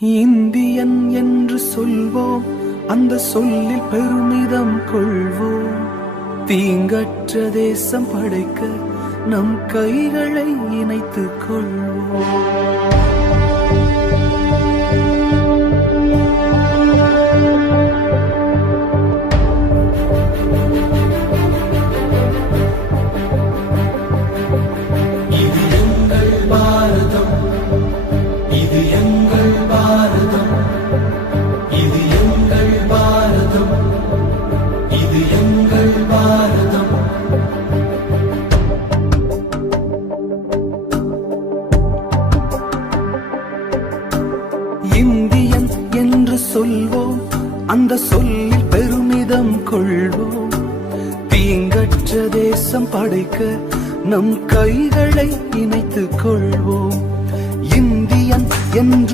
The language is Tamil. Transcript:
இந்தியன் என்று சொல்வோம், அந்த சொல்லில் பெருமிதம் கொள்வோம். தீங்கற்ற தேசம் படைக்க நம் கைகளை இணைத்துக் கொள்வோம். இது எங்கள் பாரதம், இது எங்கள் பாரதம், இது எங்கள் பாரதம், இது எங்கள் பாரதம். இந்தியன் என்று சொல்வோம், அந்த சொல்லில் பெருமிதம் கொள்வோம். தீங்கற்ற தேசம் படைக்க நம் கைகளை இணைத்துக் கொள்வோம். இந்தியன் என்று